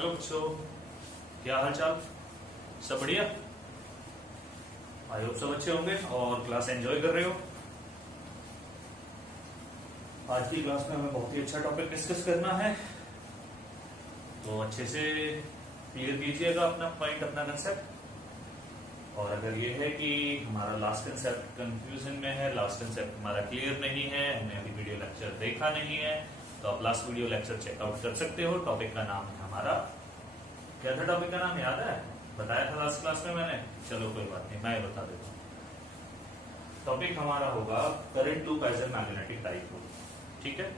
Hello बच्चों, क्या हाल चाल? सब बढ़िया। आई होप सब अच्छे होंगे और क्लास एंजॉय कर रहे हो। आज की क्लास में हमें बहुत ही अच्छा टॉपिक डिस्कस करना है, तो अच्छे से क्लियर कीजिएगा अपना पॉइंट, अपना कंसेप्ट। और अगर ये है कि हमारा लास्ट कंसेप्ट कंफ्यूजन में है, लास्ट कंसेप्ट हमारा क्लियर नहीं है, हमने अभी वीडियो लेक्चर देखा नहीं है, तो आप लास्ट वीडियो लेक्चर चेकआउट कर सकते हो। टॉपिक का नाम है हमारा, क्या था टॉपिक का नाम याद है? बताया था लास्ट क्लास में मैंने। चलो कोई बात नहीं, मैं बता देता हूँ। टॉपिक हमारा होगा current loop as a magnetic dipole. ठीक है,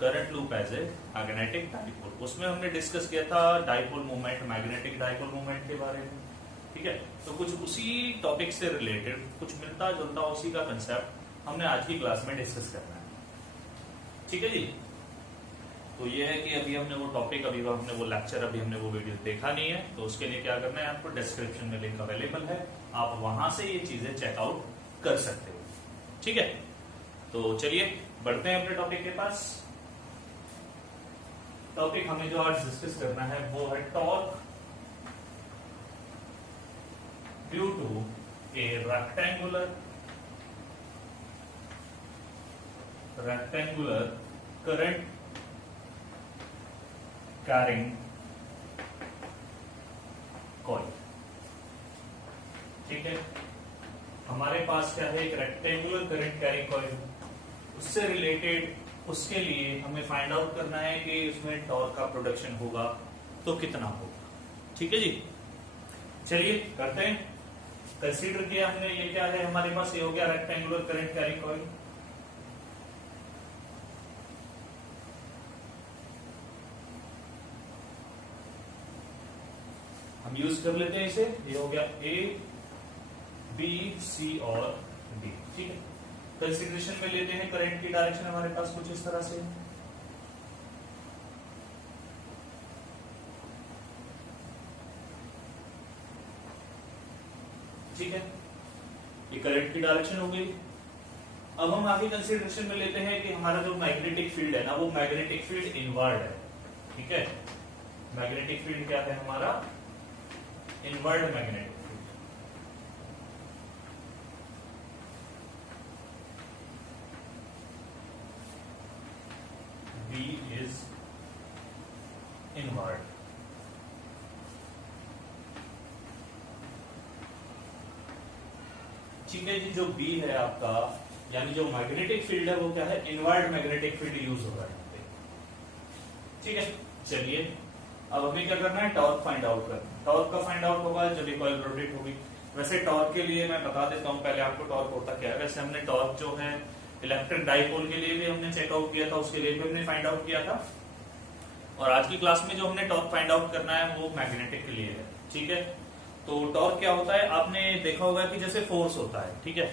current loop as a magnetic dipole. उसमें हमने डिस्कस किया था dipole movement, magnetic dipole movement के बारे में। ठीक है, तो कुछ उसी टॉपिक से रिलेटेड, कुछ मिलता जुलता उसी का कंसेप्ट हमने आज की क्लास में डिस्कस करना है। ठीक है जी, तो ये है कि अभी हमने वो टॉपिक, अभी हमने वो लेक्चर, अभी हमने वो वीडियो देखा नहीं है, तो उसके लिए क्या करना है, आपको डिस्क्रिप्शन में लिंक अवेलेबल है, आप वहां से ये चीजें चेकआउट कर सकते हो। ठीक है, तो चलिए बढ़ते हैं अपने टॉपिक के पास। टॉपिक हमें जो आज डिस्कस करना है वो है torque due to a rectangular current carrying coil. ठीक है, हमारे पास क्या है, एक रेक्टेंगुलर करंट कैरिंग कॉइल। उससे रिलेटेड, उसके लिए हमें फाइंड आउट करना है कि उसमें टॉर्क का प्रोडक्शन होगा तो कितना होगा। ठीक है जी, चलिए करते हैं। कंसीडर किया हमने, ये क्या है हमारे पास, ये हो गया रेक्टेंगुलर करंट कैरिंग कॉइल। हम यूज कर लेते हैं इसे, ये हो गया ए बी सी और डी। ठीक है, कंसीडरेशन में लेते हैं करंट की डायरेक्शन हमारे पास कुछ इस तरह से। ठीक है, ये करंट की डायरेक्शन हो गई। अब हम आगे कंसीडरेशन में लेते हैं कि हमारा जो मैग्नेटिक फील्ड है ना, वो मैग्नेटिक फील्ड इनवर्ड है। ठीक है, मैग्नेटिक फील्ड क्या है हमारा, inward magnetic field. B is inward। ठीक है जी, जो B है आपका, यानी जो मैग्नेटिक फील्ड है वो क्या है, इनवर्ड मैग्नेटिक फील्ड यूज हो रहा है। ठीक है, चलिए अब हमें क्या करना है, टॉर्क फाइंड आउट करना है। टॉर्क का फाइंड आउट होगा जब ये कॉइल रोटेट होगी। वैसे टॉर्क के लिए मैं बता देता हूं पहले आपको टॉर्क होता क्या है। वैसे हमने टॉर्क जो है इलेक्ट्रिक डाइपोल के लिए भी हमने चेकआउट किया था, उसके लिए भी हमने फाइंड आउट किया था। और आज की क्लास में जो हमने टॉर्क फाइंड आउट करना है वो मैग्नेटिक के लिए है। ठीक है, तो टॉर्क क्या होता है, आपने देखा होगा कि जैसे फोर्स होता है, ठीक है,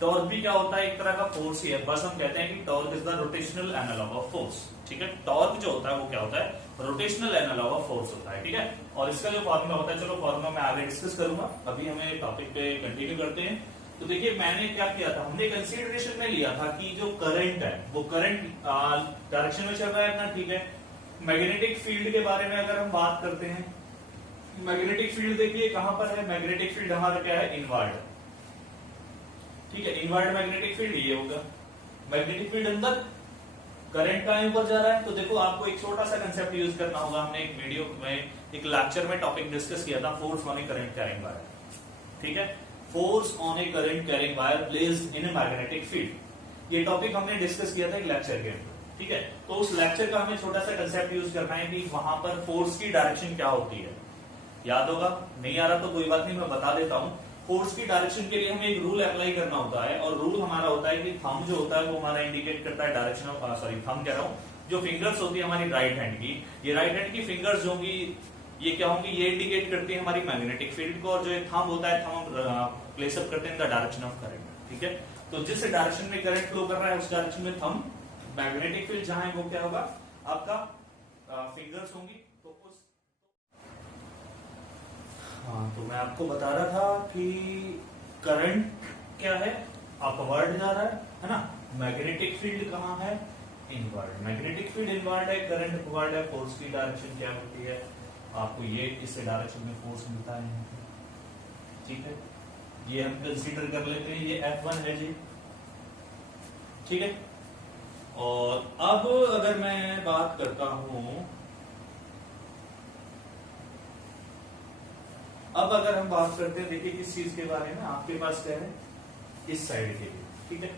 टॉर्क भी क्या होता है, एक तरह का फोर्स ही है। बस हम कहते हैं कि torque is the rotational analog of force. ठीक है, टॉर्क जो होता है वो क्या होता है, रोटेशनल एनालॉग ऑफ फोर्स होता है। ठीक है, और इसका जो फॉर्मूला होता है, चलो फॉर्मूला मैं आगे डिस्कस करूंगा, अभी हमें टॉपिक पे कंटिन्यू करते हैं। तो देखिए मैंने क्या किया था, हमने कंसीडरेशन में लिया था कि जो करंट है वो करंट डायरेक्शन में चल रहा है ना। ठीक है, मैग्नेटिक फील्ड के बारे में अगर हम बात करते हैं, मैग्नेटिक फील्ड देखिए कहां पर है, मैग्नेटिक फील्ड हमारा क्या है, इनवर्ड। ठीक है, इनवर्ड मैग्नेटिक फील्ड ये होगा। मैग्नेटिक फील्ड अंदर, करंट का ऊपर जा रहा है। तो देखो आपको एक छोटा सा कंसेप्ट यूज करना होगा। हमने एक वीडियो में, एक लेक्चर में टॉपिक डिस्कस किया था, force on A current carrying wire. ठीक है, force on A current carrying wire placed in a magnetic field, ये टॉपिक हमने डिस्कस किया था एक लेक्चर के अंदर। ठीक है, तो उस लेक्चर का हमें छोटा सा कंसेप्ट यूज करना है कि वहां पर फोर्स की डायरेक्शन क्या होती है। याद होगा, नहीं आ रहा तो कोई बात नहीं, मैं बता देता हूं। फोर्स की डायरेक्शन के लिए हमें एक रूल अप्लाई करना होता है, और रूल हमारा होता है कि थंब जो होता है वो हमारा इंडिकेट करता है डायरेक्शन ऑफ, सॉरी थंब कह रहा हूं, जो फिंगर्स होती है हमारी राइट हैंड की, ये राइट हैंड की फिंगर्स जो होंगी ये क्या होंगी, ये इंडिकेट करती है हमारी मैग्नेटिक फील्ड को, और जो थंब होता है, थंब प्लेस अप करते हैं द डायरेक्शन ऑफ करंट। ठीक है, तो जिस डायरेक्शन में करंट फ्लो कर रहा है उस डायरेक्शन में थंब, मैग्नेटिक फील्ड जहां है वो क्या होगा, आपका फिंगर्स होंगी। तो उस, हाँ, तो मैं आपको बता रहा था कि करंट क्या है, अपवर्ड जा रहा है ना। मैग्नेटिक फील्ड कहाँ है, इनवर्ड, मैग्नेटिक फील्ड इनवर्ड है, करंट अपवर्ड है, फोर्स की डायरेक्शन क्या होती है, आपको ये इस डायरेक्शन में फोर्स मिलता है यहाँ पे, ठीक है। ये हम कंसीडर कर लेते हैं, ये F1 है जी, ठीक है। और अब अगर मैं बात करता हूं, अब अगर हम बात करते हैं, देखिए किस चीज के बारे में, आपके पास क्या है, इस साइड के लिए, ठीक है।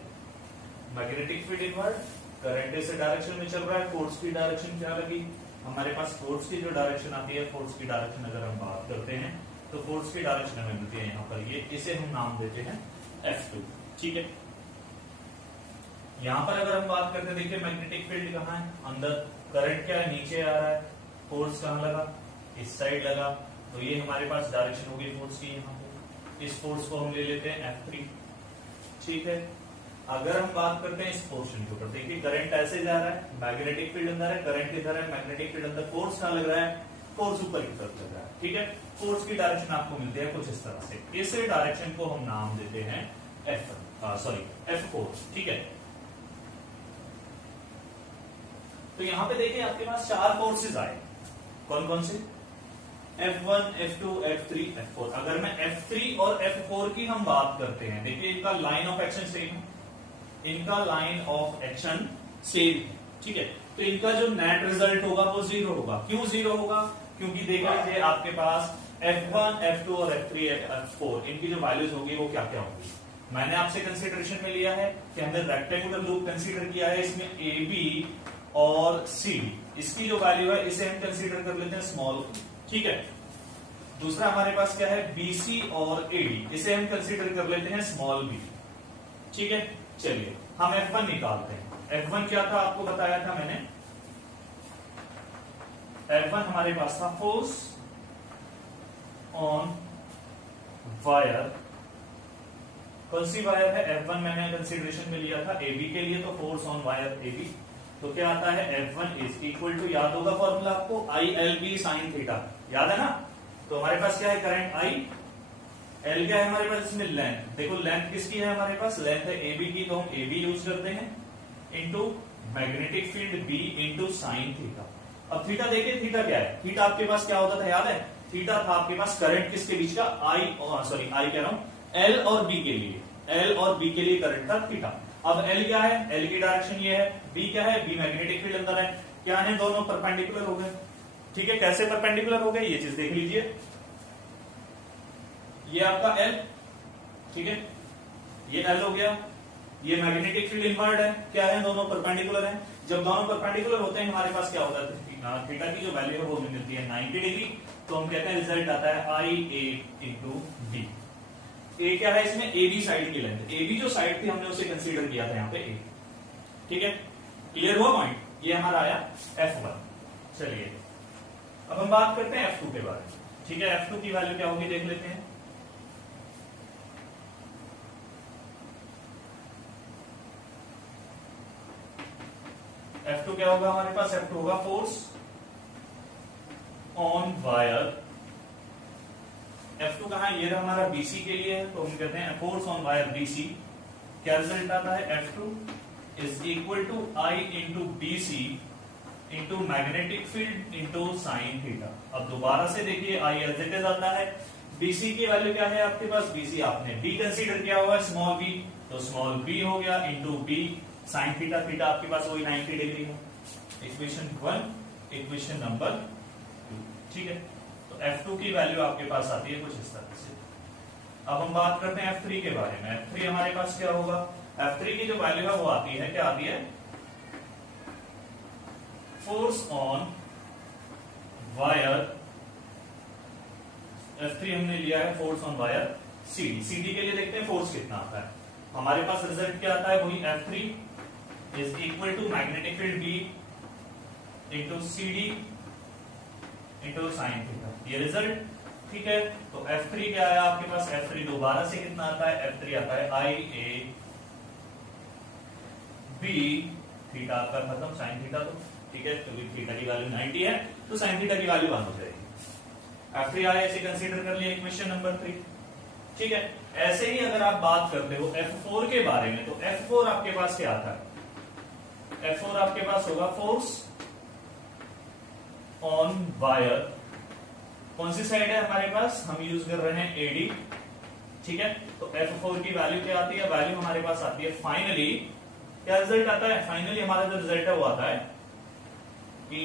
मैग्नेटिक फील्ड इनवर्ड, करंट इस डायरेक्शन में चल रहा है, फोर्स की डायरेक्शन क्या लगी हमारे पास, फोर्स की जो डायरेक्शन आती है, फोर्स की डायरेक्शन अगर हम बात करते हैं तो फोर्स की डायरेक्शन हमें मिलती है यहाँ पर, ये इसे हम नाम देते हैं F2, ठीक है। यहां पर अगर हम बात करते हैं, देखिए मैग्नेटिक फील्ड कहाँ है, अंदर, करंट क्या है, नीचे आ रहा है, फोर्स कहां लगा, इस साइड लगा, तो ये हमारे पास डायरेक्शन होगी फोर्स की यहाँ पे, इस फोर्स को हम ले लेते हैं F3, ठीक है। अगर हम बात करते हैं इस पोर्शन के ऊपर, देखिए करंट ऐसे जा रहा है, मैग्नेटिक फील्ड अंदर है, करंट इधर है, मैग्नेटिक फील्ड अंदर, फोर्स कहां लग रहा है, फोर्स ऊपर की तरफ लग रहा है, ठीक है। फोर्स की डायरेक्शन आपको मिलती है कुछ इस तरह से, इस डायरेक्शन को हम नाम देते हैं F4, ठीक है। तो यहां पे देखिए आपके पास 4 फोर्सेस आए, कौन कौन से, F1, F2, F3, F4। अगर मैं F3 और F4 की हम बात करते हैं, देखिए इनका लाइन ऑफ एक्शन सेम है, इनका लाइन ऑफ एक्शन सेम है, ठीक है। तो इनका जो नेट रिजल्ट होगा वो 0 होगा, क्यों 0 होगा, क्योंकि देख लीजिए आपके पास F1, F2 और F3, F4 इनकी जो वैल्यूज होगी वो क्या क्या होगी। मैंने आपसे कंसीडरेशन में लिया है कि हमने रेक्टेंगुलर लूप कंसीडर किया है, इसमें AB और CD, इसकी जो वैल्यू है इसे हम कंसीडर कर लेते हैं स्मॉल, ठीक है। दूसरा हमारे पास क्या है, BC और AD, इसे हम कंसीडर कर लेते हैं स्मॉल b, ठीक है। चलिए हम F1 निकालते हैं, F1 क्या था आपको बताया था मैंने, F1 हमारे पास था फोर्स ऑन वायर, कौन सी वायर है, F1 मैंने कंसीडरेशन में लिया था AB के लिए, तो फोर्स ऑन वायर AB, तो क्या आता है F1 इज इक्वल टू, याद होगा फॉर्मूला आपको, ILB साइन थीटा, याद है ना। तो हमारे पास क्या है, करंट I, L क्या है हमारे पास इसमें, लेंथ, देखो लेंथ किसकी है हमारे पास, लेंथ है AB की, तो हम AB यूज करते हैं, into magnetic field B into sine theta. अब थीटा देखिए, थीटा क्या है, थीटा आपके पास क्या होता था याद है, थीटा था आपके पास करंट किसके बीच का, I कह रहा हूं L और B के लिए, L और B के लिए करंट था थीटा। अब L क्या है, L की डायरेक्शन ये है, B क्या है, B मैग्नेटिक फील्ड अंदर है, क्या है, दोनों परपेंडिकुलर हो गए, ठीक है। कैसे परपेंडिकुलर हो गए ये चीज देख लीजिए, ये आपका L, ठीक है, ये L हो गया, ये मैग्नेटिक फील्ड इनवर्ड है, क्या है, दोनों परपेंडिकुलर हैं। जब दोनों परपेंडिकुलर होते हैं हमारे पास क्या होता है, थीटा की जो वैल्यू है वो हमें मिलती है 90 डिग्री, तो हम कहते हैं रिजल्ट आता है IA इंटू B। ए क्या है इसमें, AB साइड की लेंथ, AB जो साइड थी हमने उसे कंसीडर किया था यहाँ पे A, ठीक है। क्लियर हुआ पॉइंट, ये हमारा आया F1। चलिए अब हम बात करते हैं F2 के बारे में, ठीक है। F2 की वैल्यू क्या होगी देख लेते हैं, F2 क्या होगा हमारे पास, F2 होगा फोर्स ऑन वायर, F2 कहां है, ये हमारा BC के लिए है, तो हम कहते हैं फोर्स ऑन वायर BC, क्या रिजल्ट आता है, F2 is equal to I into BC into magnetic field into sine theta. अब दोबारा से देखिए I एज इट इज आता है, BC की वैल्यू क्या है आपके पास, BC आपने B कंसीडर किया हुआ है स्मॉल b, तो स्मॉल b हो गया into B sine theta, theta आपके पास वही 90 डिग्री है, इक्वेशन 1, इक्वेशन नंबर 2, ठीक है। तो F2 की वैल्यू आपके पास आती है कुछ इस तरह से। अब हम बात करते हैं F3 के बारे में, F3 हमारे पास क्या होगा, F3 की जो वैल्यू है वो आती है, क्या आती है, फोर्स ऑन वायर, F3 हमने लिया है force on wire CD, CD के लिए देखते हैं फोर्स कितना आता है, हमारे पास रिजल्ट क्या आता है, वही F3 is equal to magnetic field B into CD into sine theta, ये रिजल्ट, ठीक है। तो F3 क्या आया आपके पास, F3 दोबारा से कितना आता है, F3 आता है IA B, थीटा आपका खत्म, साइन थीटा, तो ठीक है, क्योंकि थीटा की वैल्यू 90 है तो साइन थीटा की वैल्यू 1 हो जाएगी। F3 आया, इसे कंसीडर कर लिया इक्वेशन नंबर 3, ठीक है। ऐसे ही अगर आप बात करते हो F4 के बारे में, तो F4 आपके पास क्या आता है, F4 आपके पास होगा फोर्स ऑन वायर। कौन सी साइड है हमारे पास, हम यूज कर रहे हैं एडी, ठीक है। तो F4 की वैल्यू क्या आती है, वैल्यू हमारे पास आती है फाइनली, क्या रिजल्ट आता है, फाइनली हमारा जो रिजल्ट है वो आता है कि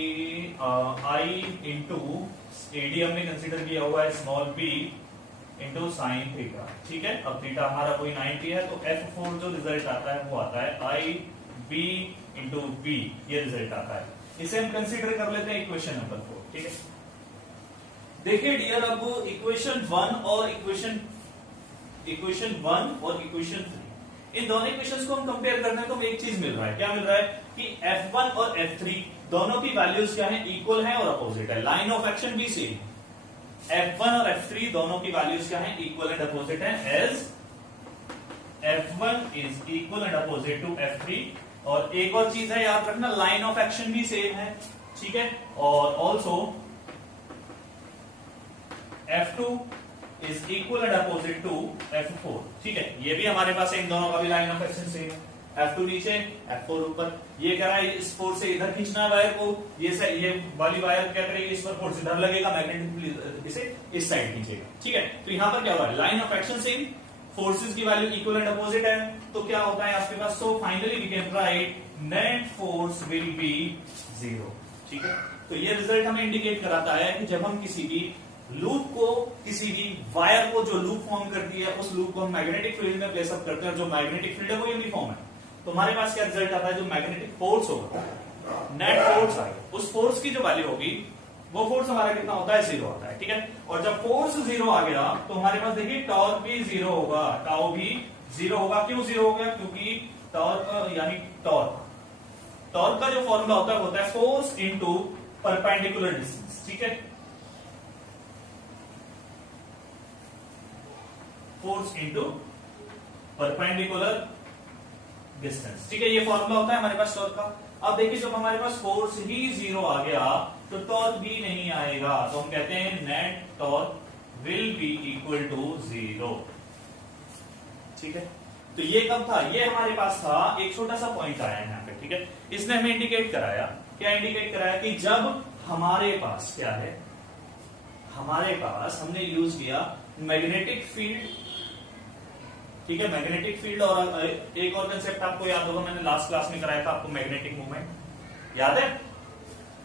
आई इंटू एडी हमने कंसीडर किया हुआ है small B into sine theta, ठीक है। अब थीटा हमारा कोई 90 है, तो F4 जो रिजल्ट आता है वो आता है आई बी इंटू बी, ये रिजल्ट आता है। इसे हम कंसीडर कर लेते हैं इक्वेशन नंबर 4, ठीक है। देखिए डियर, अब इक्वेशन 1 और इक्वेशन 3, इन दोनों इक्वेशंस को हम कंपेयर करते हैं तो हमें एक चीज मिल रहा है, क्या मिल रहा है कि F1 और F3 दोनों की वैल्यूज क्या है, इक्वल है और अपोजिट है, लाइन ऑफ एक्शन भी सेम। F1 और F3 दोनों की वैल्यूज क्या है, इक्वल एंड अपोजिट है, as F1 is equal and opposite to F3। और एक और चीज है याद रखना, लाइन ऑफ एक्शन भी सेम है, ठीक है। और also F2 is equal and opposite to F4, ठीक है। ये भी हमारे पास इन दोनों का भी लाइन ऑफ एक्शन सेम है, F2 नीचे F4 ऊपर। ये कह रहा है इस फोर्स से इधर खींचना है वायर को, ये वाली वायर क्या करेगी, इस पर फोर्स इधर लगेगा, मैग्नेटिक इसे इस साइड खींचेगा, ठीक है। तो यहां पर क्या हुआ, line of action same, forces की वैल्यू इक्वल एंड अपोजिट है, तो क्या होता है आपके पास, so finally we can write net force will be 0, ठीक है। तो ये रिजल्ट हमें इंडिकेट कराता है कि जब हम किसी भी लूप को, किसी भी वायर को जो लूप फॉर्म करती है, उस लूप को हम मैग्नेटिक फील्ड में प्लेस अप करते हैं, जो मैग्नेटिक फील्ड है वो यूनिफॉर्म है, तो हमारे पास क्या रिजल्ट आता है, जो मैग्नेटिक फोर्स होगा, नेट फोर्स आएगा, उस फोर्स की जो वैल्यू होगी वो फोर्स हमारा कितना होता है, 0 होता है, ठीक है। और जब फोर्स 0 आ गया तो हमारे पास देखिए टॉर्क भी 0 होगा, टाउ भी 0 होगा। क्यों 0 हो गया, क्योंकि टॉर्क यानी टॉर्क का जो फॉर्मूला होता है फोर्स इंटू परपेंडिकुलर डिस्टेंस, ठीक है। फोर्स इंटू परपेंडिकुलर डिस्टेंस, ठीक है, ये फॉर्मूला होता है हमारे पास टॉर्क का। अब देखिए जब हमारे पास फोर्स ही 0 आ गया तो टॉर्क भी नहीं आएगा, तो हम कहते हैं net torque will be equal to 0, ठीक है। तो ये कब था, ये हमारे पास था, एक छोटा सा पॉइंट आया यहाँ पे, ठीक है। इसने हमें इंडिकेट कराया, क्या इंडिकेट कराया कि जब हमारे पास क्या है, हमारे पास हमने यूज किया मैग्नेटिक फील्ड, ठीक है, मैग्नेटिक फील्ड। और एक और कंसेप्ट आपको याद होगा, मैंने लास्ट क्लास में कराया था आपको, मैग्नेटिक मूवमेंट याद है,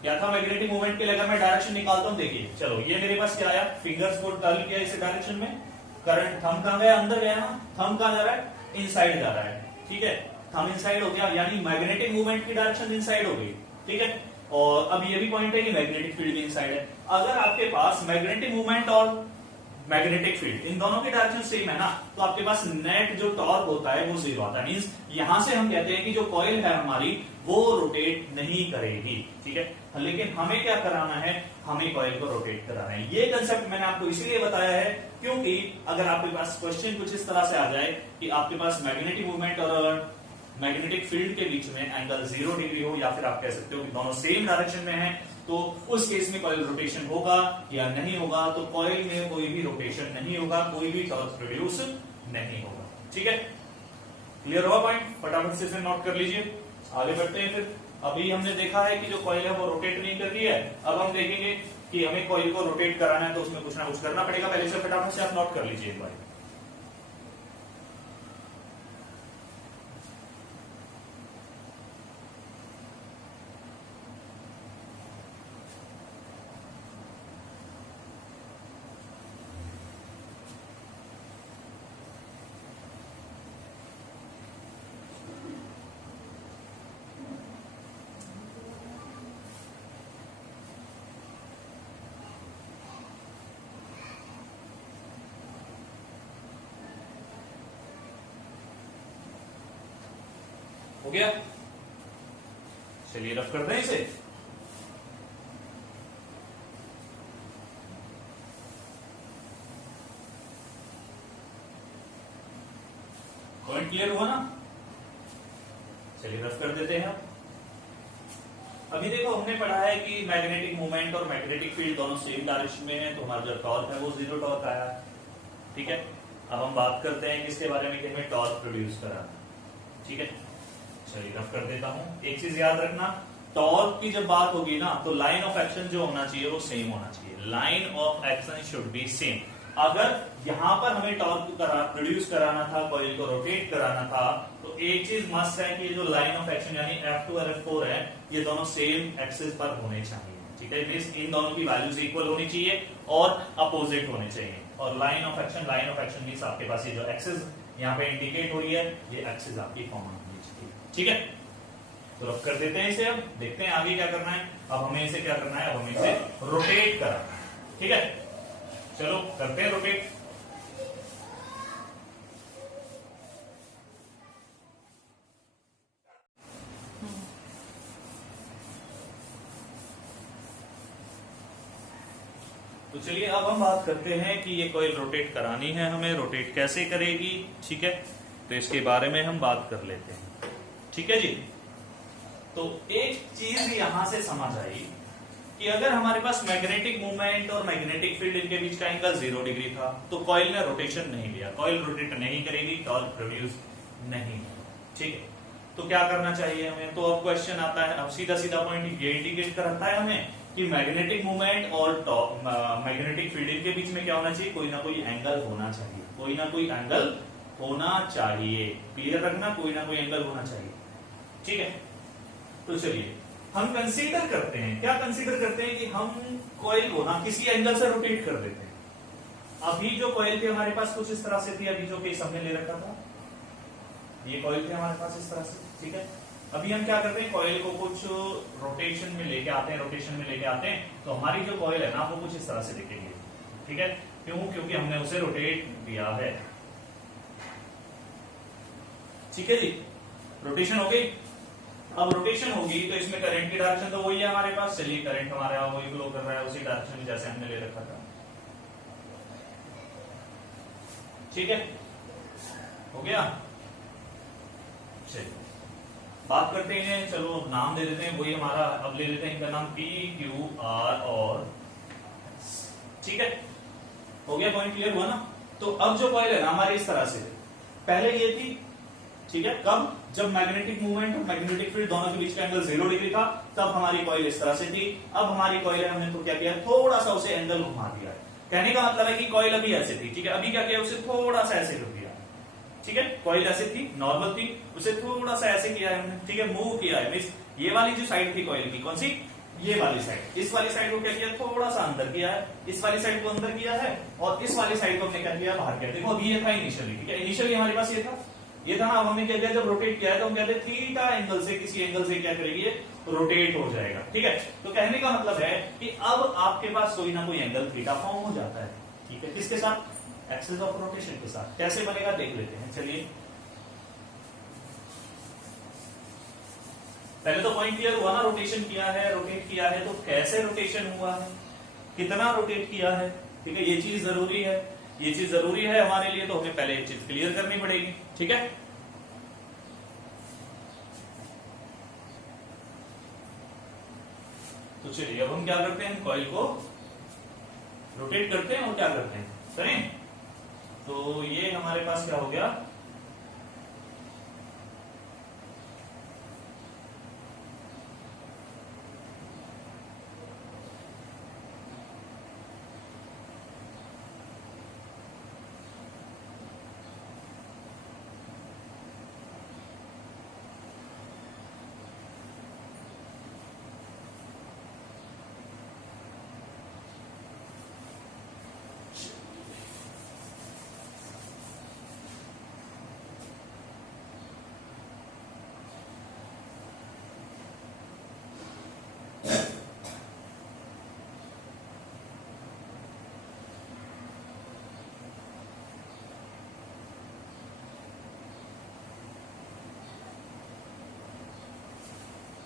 क्या था मैग्नेटिक मूवमेंट के लिए। अगर मैं डायरेक्शन निकालता हूं, देखिए चलो, ये मेरे पास क्या आया, फिंगर्स को डाल किया इस डायरेक्शन में, करंट थंब कहां गया, अंदर गया ना, थंब कहां जा रहा है, इनसाइड जा रहा है, ठीक है, थंब इनसाइड हो गया, यानी मैग्नेटिक मूवमेंट की डायरेक्शन इनसाइड हो गई, ठीक है। और अब ये भी पॉइंट है कि मैग्नेटिक फील्ड भी इनसाइड है। अगर आपके पास मैग्नेटिक मूवमेंट और मैग्नेटिक फील्ड इन दोनों की डायरेक्शन सेम है ना, तो आपके पास नेट जो टॉर्क होता है वो 0 आता है। मींस यहां से हम कहते हैं कि जो कॉइल है हमारी वो रोटेट नहीं करेगी, ठीक है। लेकिन हमें क्या कराना है, हमें कॉइल को रोटेट कराना है। ये कंसेप्ट मैंने आपको इसीलिए बताया है क्योंकि अगर आपके पास क्वेश्चन कुछ इस तरह से आ जाए कि आपके पास मैग्नेटिक मूवमेंट और मैग्नेटिक फील्ड के बीच में एंगल 0 डिग्री हो, या फिर आप कह सकते हो कि दोनों सेम डायरेक्शन में है, तो उस केस में कॉइल रोटेशन होगा या नहीं होगा, तो कॉइल में कोई भी रोटेशन नहीं होगा, कोई भी टॉर्क प्रोड्यूस नहीं होगा, ठीक है। क्लियर हुआ पॉइंट, फटाफट से इसे नोट कर लीजिए, आगे बढ़ते हैं। फिर अभी हमने देखा है कि जो कॉइल है वो रोटेट नहीं कर रही है, अब हम देखेंगे कि हमें कॉइल को रोटेट कराना है तो उसमें कुछ ना कुछ करना पड़ेगा। पहले से फटाफट से आप नोट कर लीजिए एक बार। हो गया, चलिए रफ करते हैं इसे। पॉइंट क्लियर हुआ ना, चलिए रफ कर देते हैं। अभी देखो हमने पढ़ा है कि मैग्नेटिक मूवमेंट और मैग्नेटिक फील्ड दोनों सेम डायरेक्शन में है, तो हमारा जो टॉर्क है वो 0 टॉर्क आया, ठीक है। अब हम बात करते हैं किसके बारे में कि हमें टॉर्क प्रोड्यूस कराना, ठीक है। चलिए रफ कर देता हूं। एक चीज याद रखना, टॉर्क की जब बात होगी ना तो लाइन ऑफ एक्शन जो होना चाहिए वो सेम होना चाहिए। Line of action should be same. अगर यहां पर हमें टॉर्क प्रोड्यूस कराना था, कॉइल को रोटेट कराना था, तो एक चीज मस्ट है कि जो लाइन ऑफ एक्शन यानी F2 और F4 है, ये दोनों सेम एक्सिस पर होने चाहिए। ठीक है, मींस इन दोनों की वैल्यूज इक्वल होनी चाहिए और अपोजिट होने चाहिए। और लाइन ऑफ एक्शन मींस आपके पास ये जो एक्सिस यहाँ पे इंडिकेट हो रही है, ये एक्सिस आपकी कॉमन होनी चाहिए। ठीक है, तो रफ कर देते हैं इसे। अब देखते हैं आगे क्या करना है। अब हमें इसे क्या करना है, अब हमें इसे रोटेट करना है। ठीक है, चलो करते हैं रोटेट। तो चलिए अब हम बात करते हैं कि ये कॉइल रोटेट करानी है हमें, रोटेट कैसे करेगी। ठीक है, तो इसके बारे में हम बात कर लेते हैं। ठीक है जी, तो एक चीज यहां से समझ आई कि अगर हमारे पास मैग्नेटिक मूवमेंट और मैग्नेटिक फील्ड इनके बीच का एंगल 0 डिग्री था तो कॉइल ने रोटेशन नहीं लिया, कॉइल रोटेट नहीं करेगी, टॉर्क प्रोड्यूस नहीं। ठीक है, तो क्या करना चाहिए हमें। तो अब क्वेश्चन आता है, अब सीधा सीधा पॉइंट ये इंडिकेट करता है हमें कि मैग्नेटिक मूवमेंट और मैग्नेटिक फील्ड इनके बीच में क्या होना चाहिए, कोई ना कोई एंगल होना चाहिए, कोई ना कोई एंगल होना चाहिए। क्लियर रखना, कोई ना कोई एंगल होना चाहिए। ठीक है, तो चलिए हम कंसीडर करते हैं, क्या कंसीडर करते हैं कि हम कॉइल को ना किसी एंगल से रोटेट कर देते हैं। अभी जो कॉइल थी हमारे पास कुछ इस तरह से थी, अभी जो केस हमने ले रखा था, ये कॉइल थे हमारे पास इस तरह से। ठीक है, अभी हम क्या करते हैं, कॉइल को कुछ रोटेशन में लेके आते हैं, रोटेशन में लेके आते हैं, तो हमारी जो कॉइल है ना वो कुछ इस तरह से दिखेगी। ठीक है, क्यों, क्योंकि हमने उसे रोटेट दिया है। ठीक है जी, रोटेशन हो गई। अब रोटेशन होगी तो इसमें करंट की डायरेक्शन तो वही है हमारे पास। चलिए करंट हमारा वही फ्लो कर रहा है उसी डायरेक्शन में जैसे हमने ले रखा था। ठीक है, हो गया। चलिए बात करते हैं, चलो नाम दे देते हैं वही हमारा, अब ले लेते हैं इनका नाम P, Q, R और ठीक है, हो गया, पॉइंट क्लियर हुआ ना। तो अब जो कॉइल है ना हमारी इस तरह से, पहले ये थी। ठीक है, कब, जब मैग्नेटिक मूवमेंट और मैग्नेटिक फील्ड दोनों के बीच का एंगल 0 डिग्री था, तब हमारी कॉइल इस तरह से थी। अब हमारी कॉइल है, हमने तो क्या किया, थोड़ा सा उसे एंगल घुमा दिया है। कहने का मतलब है कि कॉइल अभी ऐसे थी। ठीक है, अभी क्या किया, उसे थोड़ा सा ऐसे कर दिया। ठीक है, कॉइल ऐसे थी, नॉर्मल थी, उसे थोड़ा सा ऐसे किया है हमने। ठीक है, मूव किया है, मींस ये वाली जो साइड थी कॉइल की, कौन सी, ये वाली साइड, इस वाली साइड को क्या किया, थोड़ा सा अंदर किया है, इस वाली साइड को अंदर किया है, और इस वाली साइड को हमने क्या किया, बाहर किया। देखो अभी ये था इनिशियली। ठीक है, इनिशियली हमारे पास ये था ना, अब हमने क्या किया, जब रोटेट किया है तो हम कहते हैं थीटा एंगल से, किसी एंगल से क्या करेगी, रोटेट हो जाएगा। ठीक है, तो कहने का मतलब है कि अब आपके पास कोई ना कोई एंगल थीटा फॉर्म हो जाता है। ठीक है, किसके साथ, एक्सिस ऑफ रोटेशन के साथ। कैसे बनेगा देख लेते हैं। चलिए पहले तो पॉइंट क्लियर हुआ ना, रोटेशन किया है, रोटेट किया है, तो कैसे रोटेशन हुआ है, कितना रोटेट किया है। ठीक है, ये चीज जरूरी है, ये चीज जरूरी है हमारे लिए, तो हमें पहले एक चीज क्लियर करनी पड़ेगी। ठीक है, तो चलिए अब हम क्या करते हैं, कॉइल को रोटेट करते हैं और क्या करते हैं, करें। तो ये हमारे पास क्या हो गया,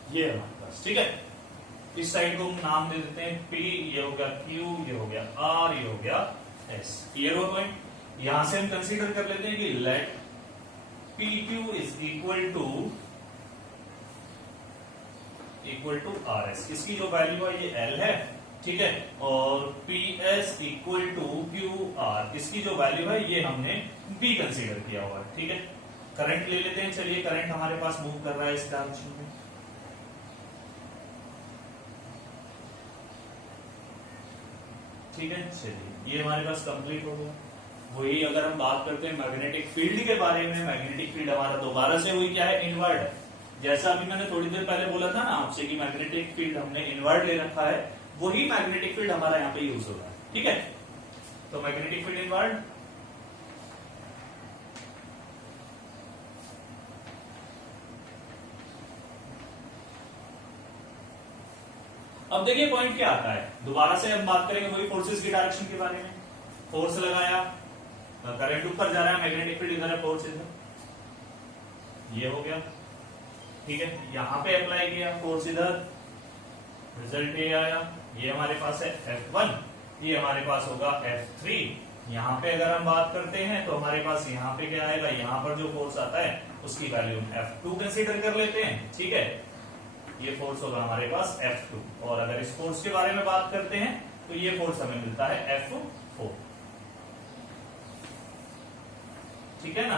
ये हमारे पास। ठीक है, इस साइड को हम नाम दे देते हैं P, ये हो गया Q, ये हो गया R, ये हो गया S। क्लियर हुआ पॉइंट। यहां से हम कंसीडर कर लेते हैं कि let PQ is equal to RS। इसकी जो वैल्यू है ये L है। ठीक है, और PS इक्वल टू QR, इसकी जो वैल्यू है ये हमने B कंसीडर किया हुआ है। ठीक है, करंट ले लेते हैं। चलिए करंट हमारे पास मूव कर रहा है इस डायरेक्शन में, ठीक है। चलिए ये हमारे पास कंप्लीट हो गया। वही अगर हम बात करते हैं मैग्नेटिक फील्ड के बारे में, मैग्नेटिक फील्ड हमारा दोबारा से वही क्या है, इनवर्ड है। जैसा अभी मैंने थोड़ी देर पहले बोला था ना आपसे कि मैग्नेटिक फील्ड हमने इनवर्ड ले रखा है, वही मैग्नेटिक फील्ड हमारा यहाँ पे यूज हो रहा है, ठीक है। तो मैग्नेटिक फील्ड इनवर्ड, अब देखिए पॉइंट क्या आता है, दोबारा से हम बात करेंगे वही फोर्सेस की डायरेक्शन के बारे में। फोर्स लगाया, करंट ऊपर जा रहा है, मैग्नेटिक फील्ड इधर है, फोर्स इधर, ये हो गया, ठीक है। यहां पे अप्लाई किया फोर्स इधर, रिजल्ट ये आया। ये हमारे पास है F1, ये हमारे पास होगा F3। यहाँ पे अगर हम बात करते हैं तो हमारे पास यहाँ पे क्या आएगा, यहाँ पर जो फोर्स आता है उसकी वैल्यू F2 कंसीडर कर लेते हैं, ठीक है। ये फोर्स होगा हमारे पास F2, और अगर इस फोर्स के बारे में बात करते हैं तो ये फोर्स हमें मिलता है F4, ठीक है ना।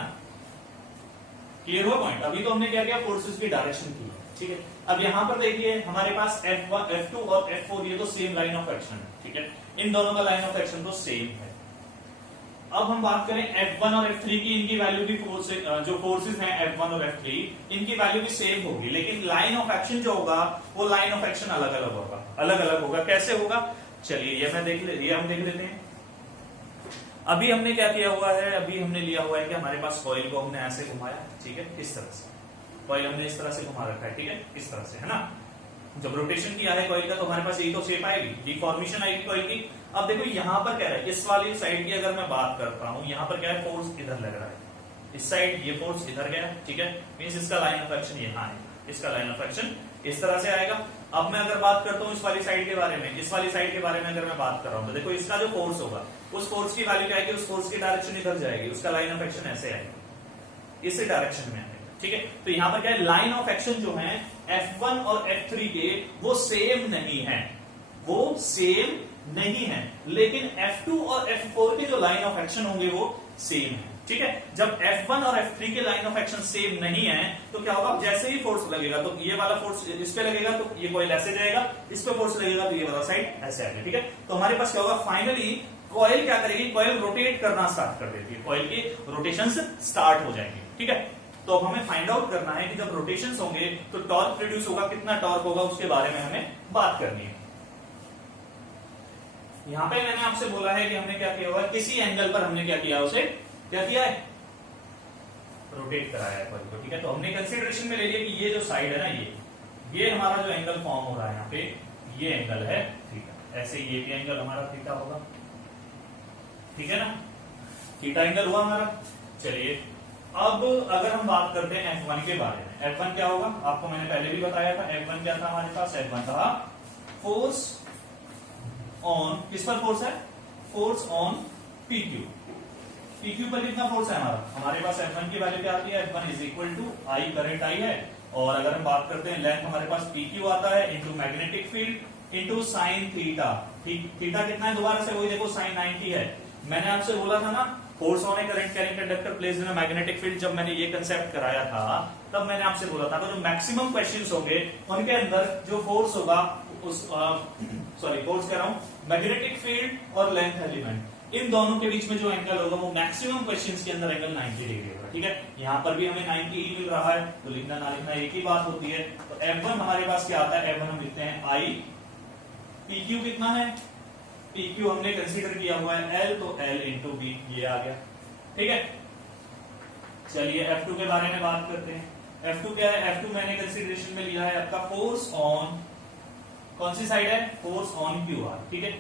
क्लियर हुआ पॉइंट। अभी तो हमने क्या किया, फोर्सेस की डायरेक्शन की, ठीक है। अब यहां पर देखिए हमारे पास F1, F2 और F4 ये तो सेम लाइन ऑफ एक्शन है, ठीक है। इन दोनों का लाइन ऑफ एक्शन तो सेम है। अब हम बात करें F1 और F3 की, इनकी वैल्यू भी जो फोर्सेस हैं F1 और F3, इनकी वैल्यू भी सेम होगी, लेकिन लाइन ऑफ एक्शन जो होगा वो लाइन ऑफ एक्शन अलग अलग होगा, अलग अलग होगा। कैसे होगा, चलिए ये हम देख लेते हैं। अभी हमने क्या किया हुआ है, अभी हमने लिया हुआ है कि हमारे पास कॉइल को हमने ऐसे घुमाया, ठीक है, इस तरह से कॉइल हमने इस तरह से घुमा रखा है, ठीक है, इस तरह से, है ना। जब रोटेशन किया है कॉइल का तो हमारे पास यही तो शेप आएगी, डिफॉर्मेशन आएगी कॉइल की। अब देखो यहाँ पर क्या है, इस वाली साइड की अगर मैं बात करता हूँ, यहाँ पर क्या है, फोर्स इधर लग रहा है, इस साइड ये फोर्स इधर गया, ठीक है, मींस इसका लाइन ऑफ एक्शन यहाँ है, इसका लाइन ऑफ एक्शन इस तरह से आएगा। अब मैं अगर बात करता हूँ इस वाली साइड के बारे में, इस वाली साइड के बारे में अगर मैं बात कर रहा हूँ तो देखो इसका जो फोर्स होगा, उस फोर्स की वैल्यू क्या आएगी, उस फोर्स की डायरेक्शन इधर जाएगी, उसका लाइन ऑफ एक्शन ऐसे आएगा, इसी डायरेक्शन में आएगा, ठीक है। तो यहाँ पर क्या है, लाइन ऑफ एक्शन जो है F1 और F3 के वो सेम नहीं है, वो सेम नहीं है, लेकिन F2 और F4 के जो लाइन ऑफ एक्शन होंगे वो सेम है, ठीक है। जब F1 और F3 के लाइन ऑफ एक्शन सेम नहीं है तो क्या होगा, जैसे ही फोर्स लगेगा तो ये वाला फोर्स इस पे लगेगा तो ये कॉइल ऐसे जाएगा, इस पे फोर्स लगेगा तो ये वाला साइड ऐसे आएगा, ठीक है। तो हमारे पास क्या होगा, फाइनली कॉइल क्या करेगी, कॉइल रोटेट करना स्टार्ट कर देती है, कॉइल की रोटेशंस स्टार्ट हो जाएंगे, ठीक है। तो अब हमें फाइंड आउट करना है कि जब रोटेशंस होंगे तो टॉर्क प्रोड्यूस होगा, कितना टॉर्क होगा उसके बारे में हमें बात करनी है। यहां पे मैंने आपसे बोला है कि हमने क्या किया हुआ है, किसी एंगल पर हमने क्या किया, उसे क्या किया है, रोटेट कराया है कॉइल को, ठीक है। तो हमने कंसीडरेशन में ले लिया कि ये जो साइड है ना, ये हमारा जो एंगल फॉर्म हो रहा है यहाँ पे, ये एंगल है थीटा, ऐसे ये भी एंगल हमारा थीटा होगा, ठीक है ना, थीटा एंगल हुआ हमारा। चलिए अब अगर हम बात करते हैं F1 के बारे में, F1 क्या होगा, आपको मैंने पहले भी बताया था, F1 क्या था हमारे पास, F1 था फोर्स ऑन, किस पर फोर्स है, फोर्स ऑन PQ। PQ पर कितना फोर्स है हमारे पास F1 की वैल्यू क्या आती है, F1 is equal to I, current I है, और अगर हम बात करते हैं लेंथ हमारे पास PQ आता है into magnetic field into sine theta, theta कितना है, दोबारा से वही देखो साइन 90 है। मैंने आपसे बोला था ना, force on A current carrying conductor placed in a magnetic field, जब मैंने ये कंसेप्ट कराया था तब मैंने आपसे बोला था जो मैक्सिमम क्वेश्चंस होंगे उनके अंदर जो फोर्स होगा उस फोर्स कह रहा हूं, मैग्नेटिक फील्ड और लेंथ एलिमेंट, इन दोनों के बीच में जो एंगल होगा वो मैक्सिमम क्वेश्चंस के अंदर एंगल 90 डिग्री होगा, ठीक है। यहाँ पर भी हमें 90 ही मिल रहा है, तो लिखना ना लिखना एक ही बात होती है। तो F1 हमारे पास क्या आता है, F1 हम लिखते हैं I, PQ कितना है, PQ हमने कंसीडर किया हुआ है L, तो L इंटू B, ये आ गया, ठीक है। चलिए F2 के बारे में बात करते हैं। F2 क्या है, F2 मैंने कंसीडरेशन में लिया है आपका फोर्स ऑन, कौन सी साइड है, फोर्स ऑन QR, ठीक है।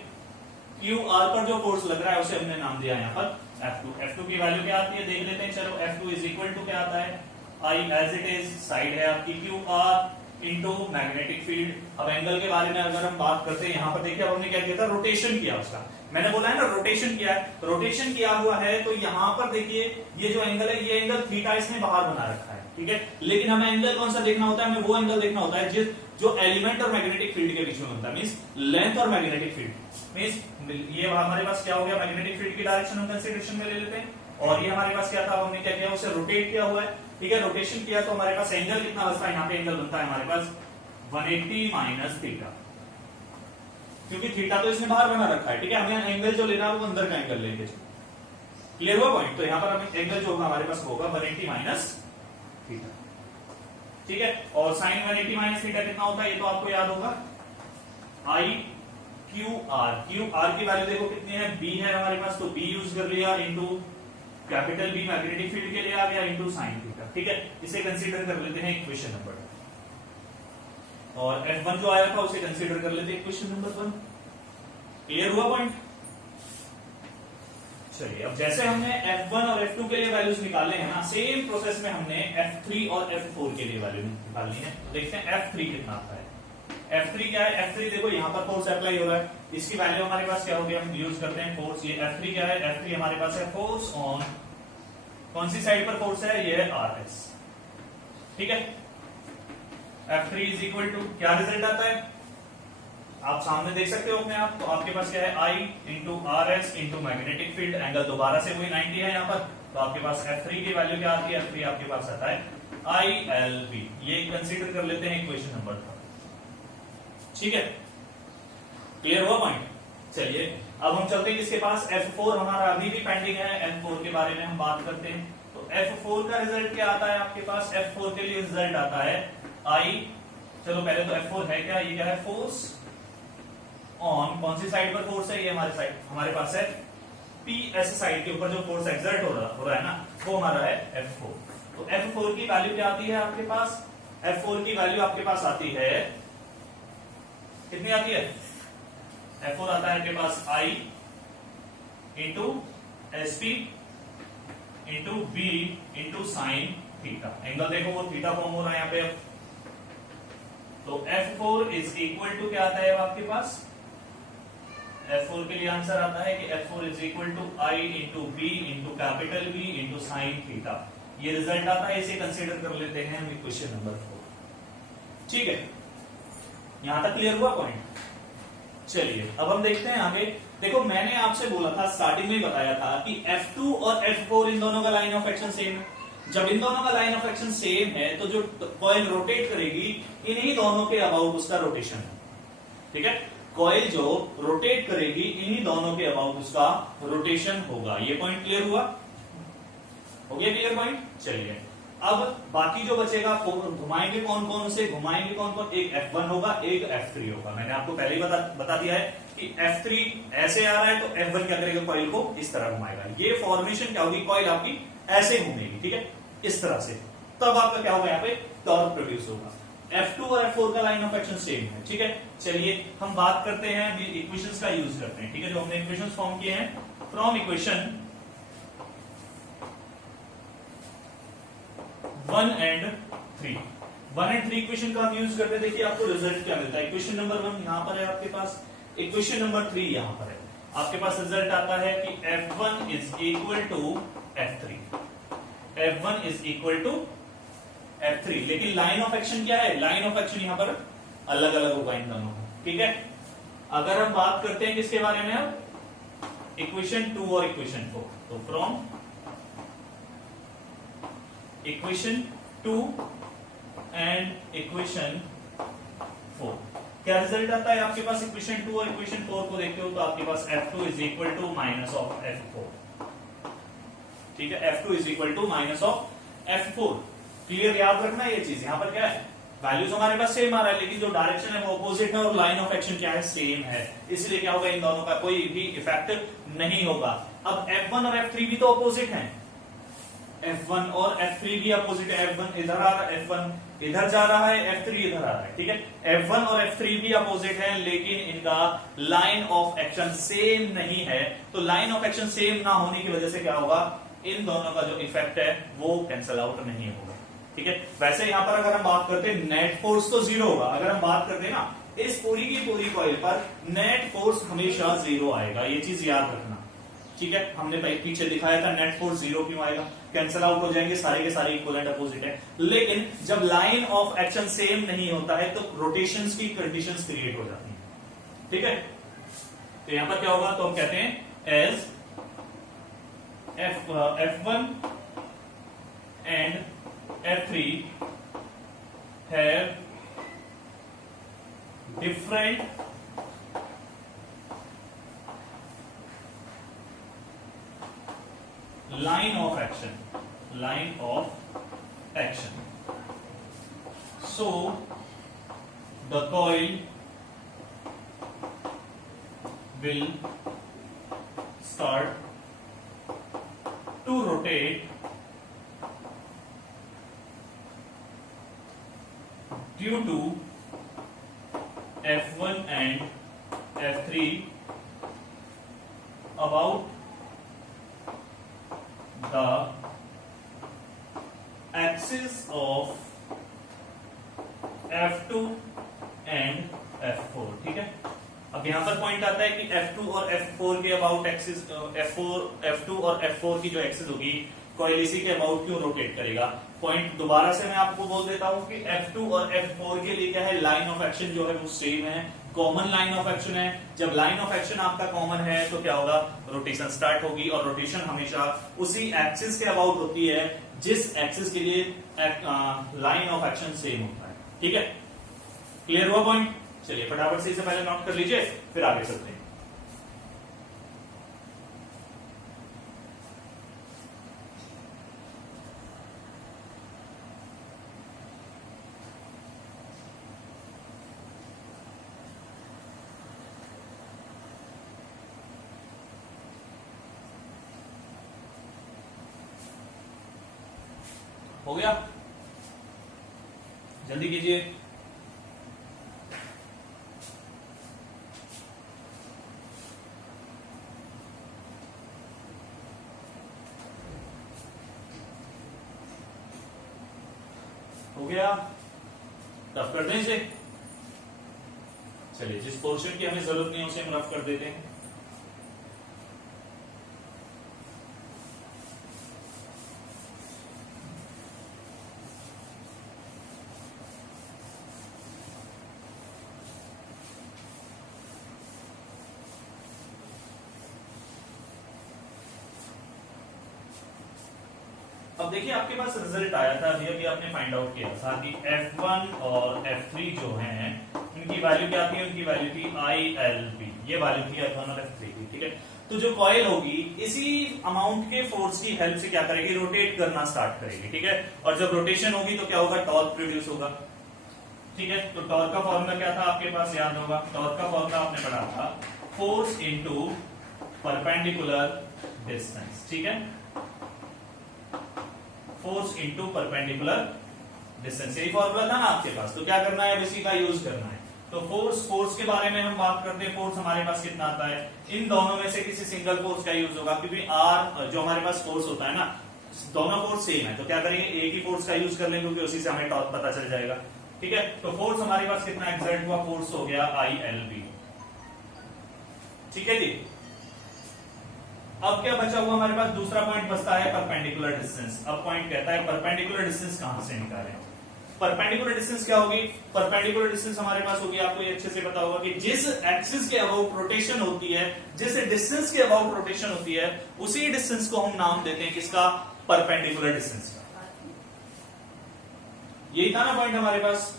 QR पर जो फोर्स लग रहा है उसे हमने नाम दिया यहाँ पर F2। F2 की वैल्यू क्या आती है देख लेते हैं, चलो F2 इज इक्वल टू क्या आता है, I as it is, side है आपकी QR इंटू मैग्नेटिक फील्ड। अब एंगल के बारे में अगर हम बात करते हैं, यहाँ पर देखिए अब हमने क्या किया था, रोटेशन किया उसका, मैंने बोला है ना रोटेशन किया है, रोटेशन किया हुआ है तो यहाँ पर देखिए ये जो एंगल है, ये एंगल थीटा इसने बाहर बना रखा है, ठीक है। लेकिन हमें एंगल कौन सा देखना होता है, हमें वो एंगल देखना होता है जो एलिमेंट और मैग्नेटिक फील्ड के बीच में होता है, मींस लेंथ और मैग्नेटिक फील्ड, मींस ये हमारे पास क्या हो गया, मैग्नेटिक फील्ड की डायरेक्शन हम कंसीडरेशन में ले लेते हैं, और ये हमारे पास क्या था, हमने क्या किया, उसे रोटेट किया हुआ है, ठीक है। रोटेशन किया तो हमारे पास एंगल कितना बचता है, यहाँ पे एंगल बनता है हमारे पास 180 माइनस थीटा, क्योंकि थीटा तो इसने बाहर बना रखा है, ठीक है। हमें एंगल जो लेना है वो अंदर का एंगल लेंगे। क्लियर हुआ पॉइंट? तो यहाँ पर हमें एंगल जो होगा हमारे पास होगा 180 माइनस थीटा, ठीक है। और साइन 180 माइनस थीटा कितना होता है, ये तो आपको याद होगा, I Q R. Q R की वैल्यू देखो कितनी है, बी है हमारे पास, तो बी यूज कर लिया, into capital B magnetic field के लिए आ गया, इंटू साइन थीटा, ठीक है। इसे कंसीडर कर लेते हैं इक्वेशन नंबर, और F1 जो आया था उसे कंसीडर कर लेते हैं इक्वेशन नंबर 1। क्लियर हुआ पॉइंट? चलिए, अब जैसे हमने F1 और F2 के लिए वैल्यूज निकाले हैं ना, सेम प्रोसेस में हमने F3 और F4 के लिए वैल्यू निकालनी है। तो देखते हैं F3 कितना आता है। F3 क्या है, F3 देखो यहाँ पर फोर्स अप्लाई हो रहा है, इसकी वैल्यू हमारे पास क्या होगी, हम यूज करते हैं फोर्स। ये F3 क्या है, F3 हमारे पास है फोर्स ऑन, कौन सी साइड पर फोर्स है, ये है RS, ठीक है। F3 इज इक्वल टू, क्या रिजल्ट आता है आप सामने देख सकते हो अपने आप, तो आपके पास क्या है, I into RS into magnetic field, angle दोबारा से वही 90 है यहाँ पर, तो आपके पास F3 की वैल्यू क्या आती है, F3 आपके पास आता है ILB। ये कंसीडर कर लेते हैं इक्वेशन नंबर 3, ठीक है। क्लियर हुआ पॉइंट? चलिए, अब हम चलते हैं किसके पास, F4 हमारा अभी भी पेंडिंग है, F4 के बारे में हम बात करते हैं। तो F4 का रिजल्ट क्या आता है आपके पास, F4 के लिए रिजल्ट आता है I, चलो पहले तो F4 है क्या, ये क्या है, फोर्स ऑन, कौन सी साइड पर फोर्स है, ये हमारे साइड, हमारे पास है PS साइड के ऊपर जो फोर्स एक्सर्ट हो रहा है ना, वो हमारा है F4। तो F4 की वैल्यू क्या आती है आपके पास, F4 की वैल्यू आपके पास आती है, कितनी आती है, F4 आता है आपके पास I into SP into B into sine theta. Angle देखो वो थीटा फॉर्म हो रहा है यहाँ पे। तो F4 इज इक्वल टू क्या आता है आपके पास, F4 के लिए आंसर आता है कि F4 is equal to I into B into capital B into sine theta. ये रिजल्ट आता है, इसे कंसीडर कर लेते हैं हम इक्वेशन नंबर 4, ठीक है। यहां तक क्लियर हुआ पॉइंट? चलिए, अब हम देखते हैं आगे। देखो, मैंने आपसे बोला था, स्टार्टिंग में ही बताया था कि F2 और F4 इन दोनों का लाइन ऑफ एक्शन सेम है। जब इन दोनों का लाइन ऑफ एक्शन सेम है तो जो कॉइल रोटेट करेगी, इन्हीं दोनों के अबाउट उसका रोटेशन है, ठीक है। कॉइल जो रोटेट करेगी, इन्हीं दोनों के अबाउट उसका रोटेशन होगा। ये पॉइंट क्लियर हुआ? हो गया क्लियर पॉइंट? चलिए, अब बाकी जो बचेगा, घुमाएंगे कौन कौन से, घुमाएंगे कौन कौन, एक F1 होगा, एक F3 होगा। मैंने आपको पहले ही बता दिया है कि F3 ऐसे आ रहा है तो F1 क्या करेगा, कॉइल को इस तरह घुमाएगा। ये फॉर्मेशन क्या होगी, कॉइल आपकी ऐसे घूमेगी, ठीक है, इस तरह से। तब आपका क्या होगा, यहाँ पे टॉर्क प्रोड्यूस होगा। F2 और F4 का लाइन ऑफ एक्शन सेम है, ठीक है। चलिए, हम बात करते हैं इक्वेशंस का यूज करते हैं, ठीक है। जो हमने इक्वेशंस फॉर्म किए हैं फ्रॉम इक्वेशन 1 and 3 इक्वेशन का हम यूज करते हैं। देखिए आपको रिजल्ट क्या मिलता है। इक्वेशन नंबर 1 यहां पर है आपके पास, इक्वेशन नंबर 3 यहां पर है आपके पास। रिजल्ट आता है कि F1 is equal to F3, F1 is equal to F3। लेकिन लाइन ऑफ एक्शन क्या है, लाइन ऑफ एक्शन यहां पर अलग अलग होगा इन दोनों को, ठीक है। अगर हम बात करते हैं किसके बारे में, अब इक्वेशन 2 और इक्वेशन 4, तो फ्रॉम इक्वेशन 2 एंड इक्वेशन 4 क्या रिजल्ट आता है आपके पास। इक्वेशन 2 और इक्वेशन 4 को देखते हो तो आपके पास F2 is equal to minus of F4, ठीक है। F2 is equal to minus of F4। Clear, याद रखना ये चीज। यहां पर क्या है, वैल्यूज हमारे पास सेम आ रहा है, लेकिन जो डायरेक्शन है वो अपोजिट है और लाइन ऑफ एक्शन क्या है, सेम है। इसलिए क्या होगा, इन दोनों का कोई भी इफेक्ट नहीं होगा। अब F1 और F3 भी तो अपोजिट हैं, F1 और F3 भी अपोजिट है। F1 इधर आ रहा है, F1 इधर जा रहा है, F3 इधर आ रहा है, ठीक है। F1 और F3 भी अपोजिट है, लेकिन इनका लाइन ऑफ एक्शन सेम नहीं है। तो लाइन ऑफ एक्शन सेम ना होने की वजह से क्या होगा, इन दोनों का जो इफेक्ट है वो कैंसल आउट नहीं होगा, ठीक है। वैसे यहां पर अगर हम बात करते हैं, नेट फोर्स तो जीरो होगा। अगर हम बात करते हैं ना, इस पूरी की पूरी कॉइल पर नेट फोर्स हमेशा जीरो आएगा, ये चीज याद रखना, ठीक है। हमने पीछे दिखाया था नेट फोर्स जीरो क्यों आएगा, कैंसल आउट हो जाएंगे, सारे के सारे इक्विवेलेंट अपोजिट है। लेकिन जब लाइन ऑफ एक्शन सेम नहीं होता है तो रोटेशंस की कंडीशंस क्रिएट हो जाती हैं, ठीक है। तो यहां पर क्या होगा, तो हम कहते हैं F1 and F3 have different line of action. So the coil will start to rotate due to F1 and F3 about the axis of F2 and F4. ठीक है, अब यहां पर पॉइंट आता है कि F2 और F4 के अबाउट एक्सिस, F2 और F4 की जो एक्सिस होगी कॉइल इसी के अबाउट क्यों रोटेट करेगा। पॉइंट दोबारा से मैं आपको बोल देता हूं कि F2 और F4 के लिए क्या है, लाइन ऑफ एक्शन जो है वो सेम है, कॉमन लाइन ऑफ एक्शन है। जब लाइन ऑफ एक्शन आपका कॉमन है तो क्या होगा, रोटेशन स्टार्ट होगी, और रोटेशन हमेशा उसी एक्सिस के अबाउट होती है जिस एक्सिस के लिए लाइन ऑफ एक्शन सेम होता है। ठीक है, क्लियर हुआ पॉइंट। चलिए फटाफट से इसे पहले नोट कर लीजिए, फिर आगे चलते हैं। हो गया, जल्दी कीजिए। हो गया, रफ कर दें इसे। चलिए, जिस पोर्शन की हमें जरूरत नहीं है उसे हम रफ कर देते हैं। अब देखिए, आपके पास रिजल्ट आया था, अभी अभी आपने फाइंड आउट किया था कि F1 और F3 जो हैं इनकी वैल्यू क्या थी, उनकी वैल्यू थी ILB, ये वैल्यू थी F1 और F3 की। ठीक है, तो जो कॉइल होगी इसी अमाउंट के फोर्स की हेल्प से क्या करेगी, रोटेट करना स्टार्ट करेगी। ठीक है, और जब रोटेशन होगी तो क्या होगा, टॉर्क प्रोड्यूस होगा। ठीक है, तो टॉर्क का फॉर्मूला क्या था आपके पास, याद होगा। टॉर्क का फॉर्मूला आपने पढ़ा था, फोर्स इनटू परपेंडिकुलर डिस्टेंस। ठीक है, फोर्स इनटू परपेंडिकुलर डिस्टेंस, यही फॉर्मूला था ना आपके पास। तो क्या करना है, इसी का यूज करना है। तो फोर्स के बारे में हम बात करते हैं। फोर्स हमारे पास कितना आता है, इन दोनों में से किसी सिंगल फोर्स का यूज होगा, क्योंकि आर जो हमारे पास फोर्स होता है ना, दोनों फोर्स सेम है, तो क्या करेंगे, एक ही फोर्स का यूज कर लेंगे, क्योंकि उसी से हमें टॉर्क पता चल जाएगा। ठीक है, तो फोर्स हमारे पास कितना एक्सर्ट हुआ, फोर्स हो गया ILB। ठीक है जी, अब क्या बचा हुआ हमारे पास, दूसरा पॉइंट बचता है परपेंडिकुलर डिस्टेंस। अब पॉइंट कहता है परपेंडिकुलर डिस्टेंस कहां से निकालें। परपेंडिकुलर डिस्टेंस क्या होगी, परपेंडिकुलर डिस्टेंस हमारे पास होगी, आपको ये अच्छे से पता होगा कि जिस एक्सिस के अबाउट रोटेशन होती है, जिस डिस्टेंस के अबाउट रोटेशन होती है, उसी डिस्टेंस को हम नाम देते हैं किसका, परपेंडिकुलर डिस्टेंस का। यही था ना पॉइंट हमारे पास।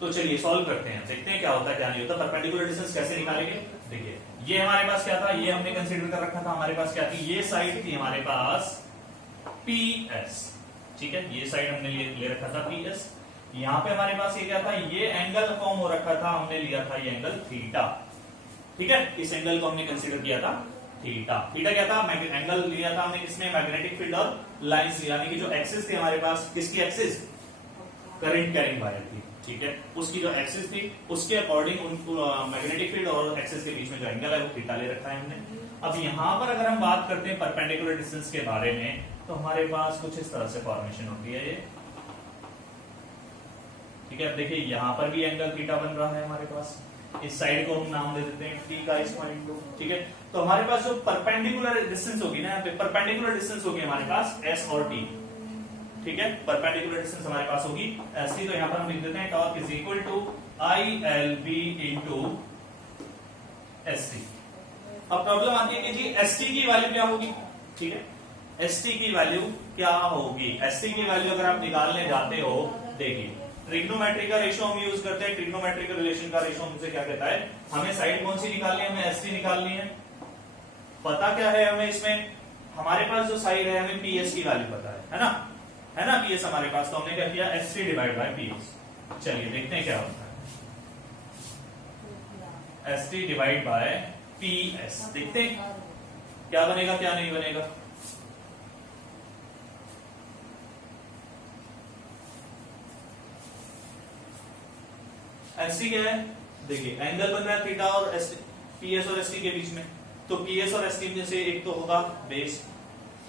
तो चलिए सॉल्व करते हैं, देखते हैं क्या होता है क्या नहीं होता। परपेंडिकुलर डिस्टेंस कैसे निकालेंगे, देखिए ये हमारे पास क्या था, ये हमने कंसीडर कर रखा था, हमारे पास क्या थी, ये साइड थी हमारे पास PS। ठीक है, ये साइड हमने ले रखा था PS। यहां पे हमारे पास ये क्या था, ये एंगल फॉर्म हो रखा था, हमने लिया था ये एंगल थीटा। ठीक है, इस एंगल को हमने कंसीडर किया था थीटा। थीटा क्या था, एंगल लिया था हमने किसमें, मैग्नेटिक फील्ड और लाइंस, यानी कि जो एक्सिस थी हमारे पास, किसकी एक्सिस, करंट कैरिंग वायर की। ठीक है, उसकी जो एक्सिस थी उसके अकॉर्डिंग उनको मैग्नेटिक फील्ड और एक्सिस के बीच में जो एंगल है वो थीटा ले रखा है हमने। अब यहां पर अगर हम बात करते हैं परपेंडिकुलर डिस्टेंस के बारे में, तो हमारे पास कुछ इस तरह से फॉर्मेशन होती है ये। ठीक है, देखिए यहां पर भी एंगल थीटा बन रहा है हमारे पास, इस साइड को हम नाम दे देते हैं टी का, इस पॉइंट को। ठीक है, तो हमारे पास जो परपेंडिकुलर डिस्टेंस होगी ना, परपेंडिकुलर डिस्टेंस होगी हमारे पास S और T। ठीक है, परपेंडिकुलर डिस्टेंस हमारे पास होगी ऐसी, तो यहां पर हम लिख देते हैं torque is equal to ILB into ST। अब प्रॉब्लम आती है कि जी ST की वैल्यू क्या होगी, ठीक है। एस टी की वैल्यू क्या होगी? एस टी की वैल्यू अगर आप निकालने जाते हो, देखिए ट्रिग्नोमेट्री का रेशो हम यूज करते हैं। ट्रिग्नोमेट्री का रिलेशन का रेशो हमसे क्या कहता है, हमें साइड कौन सी निकालनी है, हमें एस टी निकालनी है। पता क्या है हमें इसमें, हमारे पास जो साइड है हमें पीएस की वैल्यू पता है ना, है ना पीएस हमारे पास, तो हमने क्या किया S T divide by PS. चलिए देखते हैं क्या होता है, S T divide by PS, देखते हैं क्या बनेगा क्या नहीं बनेगा। एस टी क्या है, देखिए एंगल बन रहा है थीटा और पीएस और एस टी के बीच में, तो पीएस और एस टी में से एक तो होगा बेस,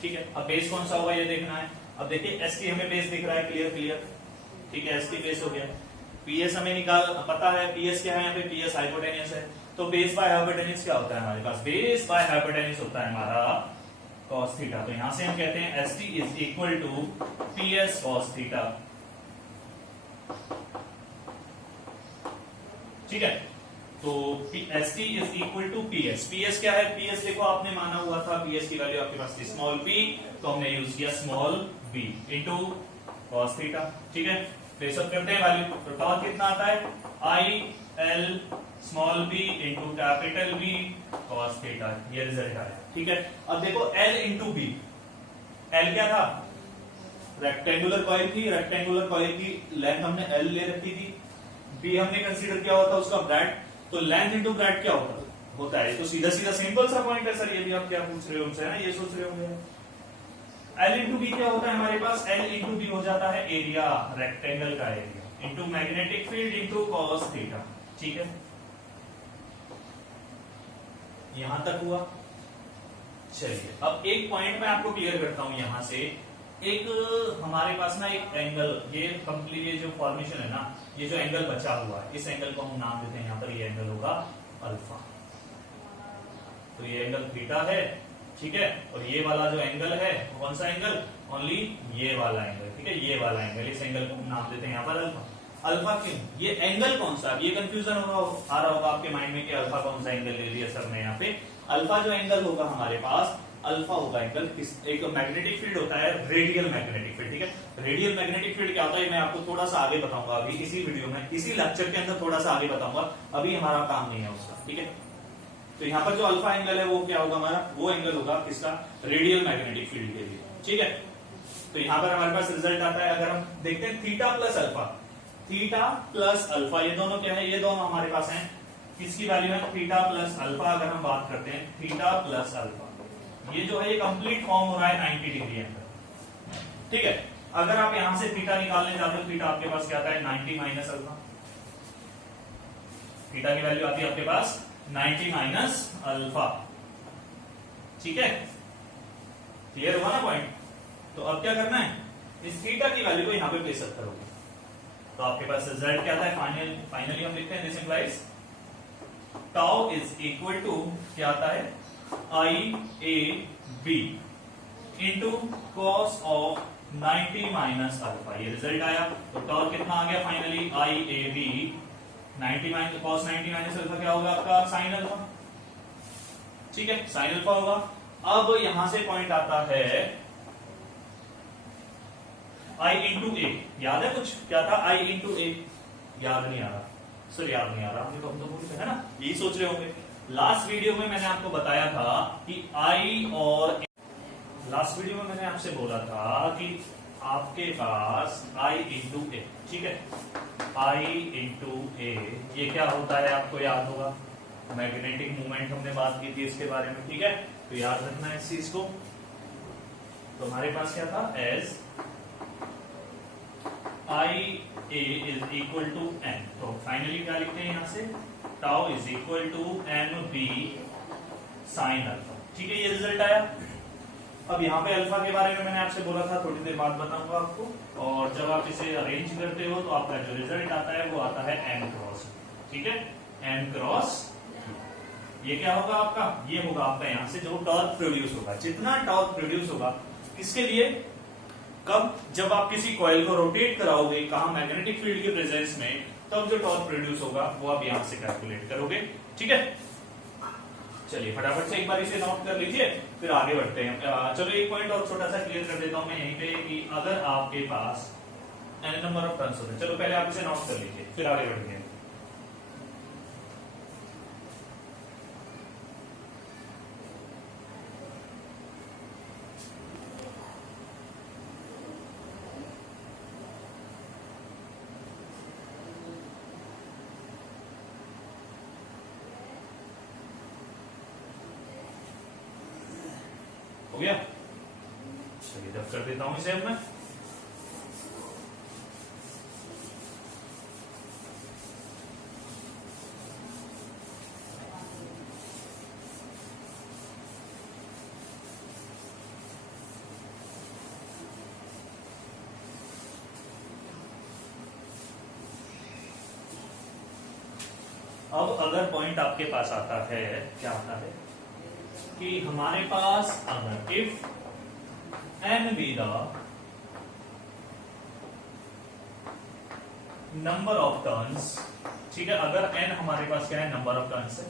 ठीक है। अब बेस कौन सा होगा ये देखना है। अब देखिए एस टी हमें बेस दिख रहा है, क्लियर क्लियर, ठीक है, एस टी बेस हो गया। पीएस हमें निकाल पता है, पीएस क्या है यहाँ पे, पीएस हाइपोटेन्यूस है, तो बेस बाय हाइपोटेन्यूस क्या होता है हमारे पास, बेस बाय हाइपोटेन्यूस होता है हमारा cos थीटा। तो यहां से हम कहते हैं S T is equal to PS cos theta, ठीक है। तो S T is equal to PS, PS क्या है, पीएस देखो आपने माना हुआ था पीएस की वैल्यू आपके पास थी स्मॉल पी, तो हमने यूज किया small B into cos theta, ठीक है। तो सब करते हैं वैल्यू, तो टॉर्क कितना आता है I L small B into capital B cos theta, ये रिजल्ट आया, ठीक है। अब देखो एल इंटू बी, एल क्या था, रेक्टेंगुलर कॉइल थी, रेक्टेंगुलर कॉइल की लेंथ हमने एल ले रखी थी, बी हमने कंसीडर किया होता उसका ब्रेड, तो लेंथ इंटू ब्रेड क्या होता है, तो सीधा सीधा सिंपल सा पॉइंट है सर, ये भी आप क्या पूछ रहे हो हमसे, ना ये सोच रहे होंगे। एल इंटू बी क्या होता है हमारे पास, एल इंटू बी हो जाता है एरिया, रेक्टेंगल का area into magnetic field into cos theta, ठीक है। यहां तक हुआ। चलिए अब एक पॉइंट मैं आपको क्लियर करता हूं, यहां से एक हमारे पास ना एक एंगल, ये कंप्लीट ये जो फॉर्मेशन है ना, ये जो एंगल बचा हुआ है, इस एंगल को हम नाम देते हैं यहाँ पर, ये एंगल होगा अल्फा, तो ये एंगल थीटा है, ठीक है। और ये वाला जो एंगल है कौन सा एंगल, ओनली ये वाला एंगल, ठीक है, ये वाला एंगल, इस एंगल को हम नाम देते हैं यहाँ पर अल्फा। अल्फा क्यों, ये एंगल कौन सा, ये कंफ्यूजन आ रहा होगा आपके माइंड में कि अल्फा कौन सा एंगल ले लिया सर ने यहाँ पे। अल्फा जो एंगल होगा हमारे पास, अल्फा होगा एंगल, एक मैग्नेटिक फील्ड होता है रेडियल मैग्नेटिक फील्ड, ठीक है। रेडियल मैग्नेटिक फील्ड क्या होता है मैं आपको थोड़ा सा आगे बताऊंगा, अभी इसी वीडियो में, इसी लेक्चर के अंदर थोड़ा सा आगे बताऊंगा, अभी हमारा काम नहीं है उसका, ठीक है। तो यहाँ पर जो अल्फा एंगल है वो क्या होगा हमारा, वो एंगल होगा किसका, रेडियल मैग्नेटिक फील्ड के लिए, ठीक है। तो यहाँ पर हमारे पास रिजल्ट आता है, अगर हम देखते हैं theta plus alpha, theta plus alpha, ये दोनों क्या है, ये दोनों हमारे पास हैं, किसकी वैल्यू है, थीटा प्लस अल्फा। अगर हम बात करते हैं थीटा प्लस अल्फा, ये जो है ये कंप्लीट फॉर्म हो रहा है 90 डिग्री अंदर, ठीक है। अगर आप यहां से थीटा निकालने जाते हो, थीटा आपके पास क्या आता है 90 माइनस अल्फा, थीटा की वैल्यू आती है आपके पास 90 माइनस अल्फा, ठीक है, क्लियर हुआ ना पॉइंट। तो अब क्या करना है, इस थीटा की वैल्यू को यहां पे प्लेस अप करोगे, तो आपके पास रिजल्ट क्या आता है, फाइनली हम लिखते हैं this implies tau is equal to क्या आता है, I A B into cos of 90 minus alpha, ये रिजल्ट आया। तो टॉर्क कितना आ गया finally, I A B 90 minus cos 90 minus alpha क्या होगा आपका, साइन अल्फा, ठीक है, साइन अल्फा होगा। अब यहां से पॉइंट आता है आई इंटू ए, याद है कुछ क्या था, आई इंटू ए, याद नहीं आ रहा सर, याद नहीं आ रहा, हमने तो बोलते हैं ना, यही सोच रहे होंगे। लास्ट वीडियो में मैंने आपको बताया था कि आई और लास्ट वीडियो में मैंने आपसे बोला था कि आपके पास आई इंटू ए, ठीक है, आई इंटू ए, ये क्या होता है आपको याद होगा, मैग्नेटिक मूवमेंट हमने बात की थी इसके बारे में, ठीक है। तो याद रखना है इस चीज को। तो हमारे पास क्या था, as I A is equal to N, तो फाइनली क्या लिखते हैं यहां से, tau is equal to N B sine alpha, ठीक है, ये रिजल्ट आया। अब यहाँ पे अल्फा के बारे में मैंने आपसे बोला था, थोड़ी देर बाद बताऊंगा आपको, और जब आप इसे अरेंज करते हो तो आपका जो रिजल्ट आता है वो आता है एन क्रॉस, ठीक है, एन क्रॉस, ये क्या होगा आपका, ये होगा आपका यहाँ से जो टॉर्क प्रोड्यूस होगा, जितना टॉर्क प्रोड्यूस होगा किसके लिए, कब, जब आप किसी कॉइल को रोटेट कराओगे, कहा मैग्नेटिक फील्ड के प्रेजेंस में, तब जो टॉर्क प्रोड्यूस होगा वो आप यहां से कैलकुलेट करोगे, ठीक है। चलिए फटाफट से एक बार इसे नोट कर लीजिए, फिर आगे बढ़ते हैं। चलो एक पॉइंट और छोटा सा क्लियर कर देता हूं मैं यहीं पे कि अगर आपके पास n नंबर ऑफ टर्न्स होते हैं, चलो पहले आप इसे नोट कर लीजिए फिर आगे बढ़ेंगे। हो गया, चलिए रफ कर देता हूं इसे अब मैं। अब अगर पॉइंट आपके पास आता है, क्या आता है कि हमारे पास अगर if n be the number of turns, ठीक है, अगर n हमारे पास क्या है, नंबर ऑफ टर्न्स है,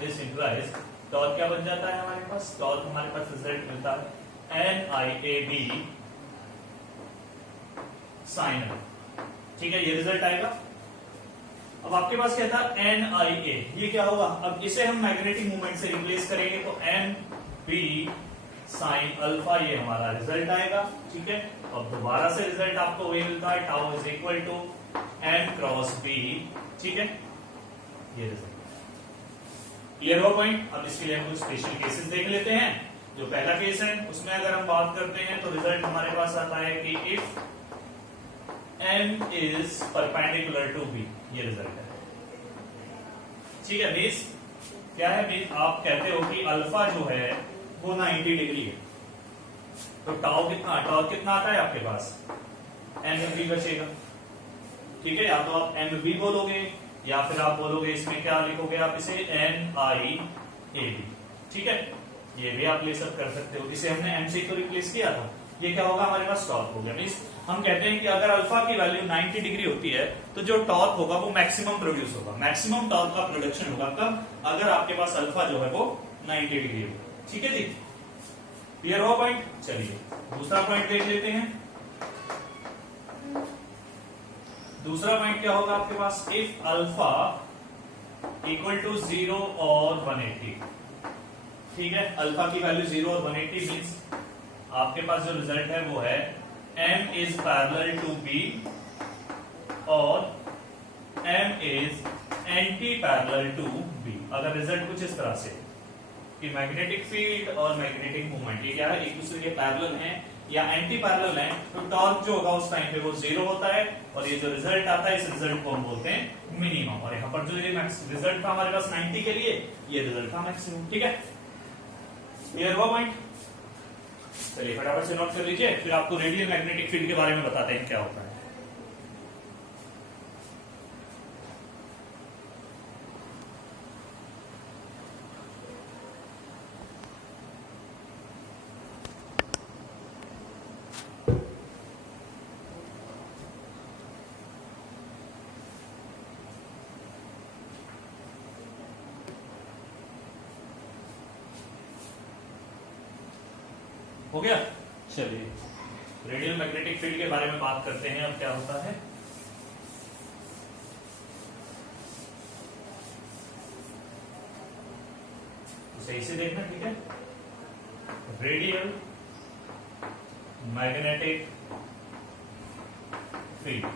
दिस इंप्लाइज टॉर्क क्या बन जाता है हमारे पास, टॉर्क हमारे पास रिजल्ट मिलता है NIAB sin, ठीक है, ये रिजल्ट आएगा। अब आपके पास क्या था NIA, ये क्या होगा, अब इसे हम मैग्नेटिक मूवमेंट से रिप्लेस करेंगे तो NB साइन अल्फा, ये हमारा रिजल्ट आएगा, ठीक है। अब दोबारा से रिजल्ट आपको वही मिलता है, tau is equal to n cross b, ठीक है, ये रिजल्ट क्लियर हो पॉइंट। अब इसके लिए हम कुछ स्पेशल केसेस देख लेते हैं। जो पहला केस है उसमें अगर हम बात करते हैं तो रिजल्ट हमारे पास आता है कि if n is perpendicular to b, ये रिजल्ट है, ठीक है। मींस क्या है, मींस आप कहते हो कि अल्फा जो है वो 90 डिग्री है, तो टाउ कितना आता है आपके पास, MB बचेगा, ठीक है। या तो आप MB बोलोगे या फिर आप बोलोगे इसमें क्या लिखोगे आप इसे NIAB, ठीक है, ये भी आप ले कर सकते हो। इसे हमने M से तो रिप्लेस किया था, ये क्या होगा हमारे पास टॉर्क हो गया। मींस हम कहते हैं कि अगर अल्फा की वैल्यू 90 डिग्री होती है तो जो टॉर्क होगा वो मैक्सिमम प्रोड्यूस होगा, मैक्सिमम टॉर्क का प्रोडक्शन होगा कब, अगर आपके पास अल्फा जो है वो 90 डिग्री होगा, ठीक है जी, क्लियर हो पॉइंट। चलिए दूसरा पॉइंट देख लेते हैं। दूसरा पॉइंट क्या होगा आपके पास, इफ अल्फा इक्वल टू 0 और 180, ठीक है, अल्फा की वैल्यू 0 और 180 मींस आपके पास जो रिजल्ट है वो है M is parallel to B और M is anti parallel to B। अगर रिजल्ट कुछ इस तरह से कि मैग्नेटिक फील्ड और मैग्नेटिक मूवमेंट ये क्या है, एक दूसरे के पैरेलल हैं या एंटी पैरेलल हैं, तो टॉर्क जो होगा उस टाइम पे वो 0 होता है और ये जो रिजल्ट आता है इस रिजल्ट को हम बोलते हैं मिनिमम। और यहाँ पर जो ये रिजल्ट था हमारे पास 90 के लिए, ये रिजल्ट था मैक्सिमम, ठीक है, क्लियर हुआ पॉइंट। चलिए फटाफट से नोट कर लीजिए, फिर आपको रेडियल मैग्नेटिक फील्ड के बारे में बताते हैं क्या होता है। हो गया, चलिए रेडियल मैग्नेटिक फील्ड के बारे में बात करते हैं। अब क्या होता है, सही से देखना, ठीक है, रेडियल मैग्नेटिक फील्ड,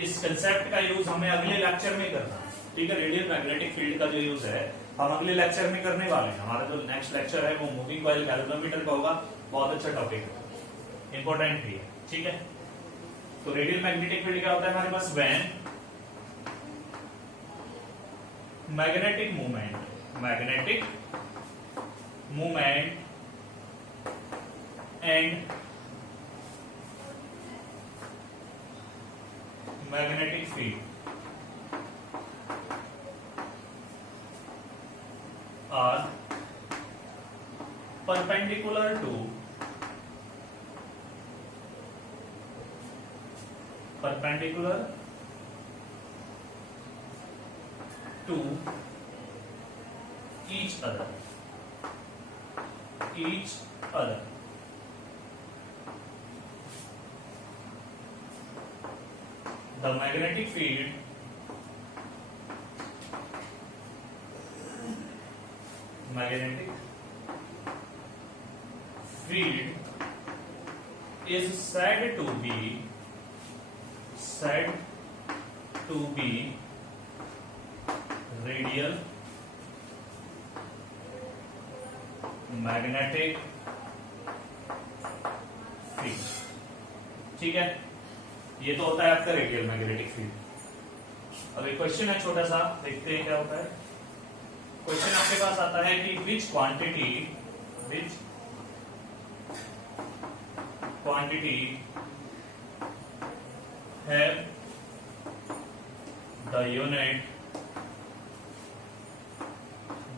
इस कंसेप्ट का यूज हमें अगले लेक्चर में करना है, ठीक है। रेडियल मैग्नेटिक फील्ड का जो यूज है हम अगले लेक्चर में करने वाले हैं। हमारा जो नेक्स्ट लेक्चर है वो मूविंग कॉइल गैल्वेनोमीटर का होगा, बहुत अच्छा टॉपिक है, इंपॉर्टेंट भी है, ठीक है। तो रेडियल मैग्नेटिक फील्ड क्या होता है हमारे पास, when magnetic movement and magnetic field are perpendicular to each other, each other. The magnetic field is said to be radial magnetic field. ठीक है, ये तो होता है आपका रेडियल मैग्नेटिक फील्ड. अब एक क्वेश्चन है छोटा सा, देखते हैं क्या होता है. क्वेश्चन आपके पास आता है कि विच क्वांटिटी है द यूनिट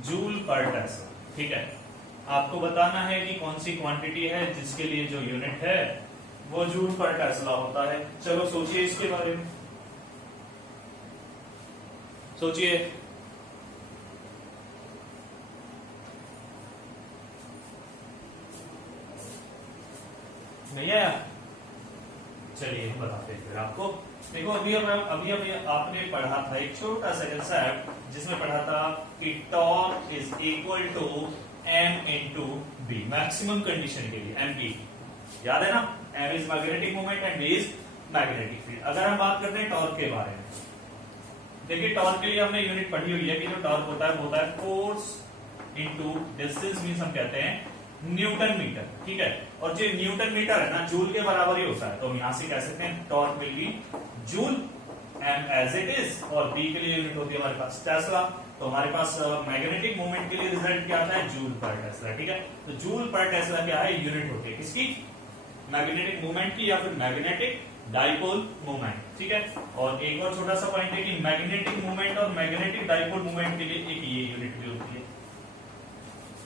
जूल पर टेस्ला. ठीक है, आपको बताना है कि कौन सी क्वांटिटी है जिसके लिए जो यूनिट है वो जूल पर टेस्ला होता है. चलो सोचिए इसके बारे में, सोचिए. नहीं आया? चलिए हम बताते हैं फिर आपको. देखो अभी आपने पढ़ा था एक छोटा सा कंसेप्ट जिसमें पढ़ा था कि torque is equal to m into B, maximum condition के लिए m की. याद है ना, m is magnetic moment and b is magnetic field. अगर हम बात करते हैं टॉर्क के बारे में, देखिए टॉर्क के लिए हमने यूनिट पढ़ी हुई है कि जो टॉर्क होता है वो होता है फोर्स इंटू डिस्टेंस, मींस हम कहते हैं न्यूटन मीटर. ठीक है, और जो न्यूटन मीटर है ना जूल के बराबर ही होता है. तो हम यहां से कह सकते हैं torque will be joule M as it is. और बी के लिए यूनिट होती है हमारे पास टेस्ला. तो हमारे पास मैग्नेटिक मोमेंट के लिए रिजल्ट क्या आता है, जूल पर टेस्ला. ठीक है, तो जूल पर टेस्ला क्या है, यूनिट होती है किसकी, मैग्नेटिक मोमेंट की या फिर मैग्नेटिक डाइपोल मोमेंट. ठीक है, और एक और छोटा सा पॉइंट है कि मैग्नेटिक मोमेंट और मैग्नेटिक डाइपोल मोमेंट के लिए एक ये यूनिट भी होती है.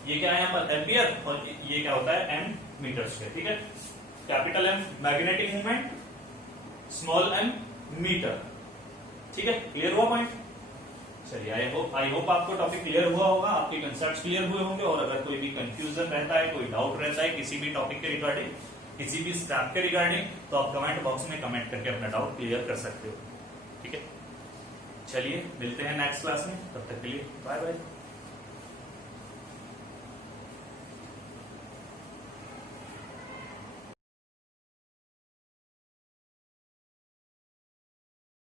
ये क्या है यहाँ पर, एम्पियर, और ये क्या होता है, एम मीटर स्क्वायर. ठीक है, capital M magnetic moment, small M metre. ठीक है, क्लियर हुआ पॉइंट. चलिए आई होप आपको टॉपिक क्लियर हुआ होगा, आपके कंसेप्ट क्लियर हुए होंगे. और अगर कोई भी कंफ्यूजन रहता है, कोई डाउट रहता है किसी भी टॉपिक के रिगार्डिंग, किसी भी स्टेप के रिगार्डिंग, तो आप कमेंट बॉक्स में कमेंट करके अपना डाउट क्लियर कर सकते हो. ठीक है, चलिए मिलते हैं नेक्स्ट क्लास में, तब तक के लिए बाय बाय.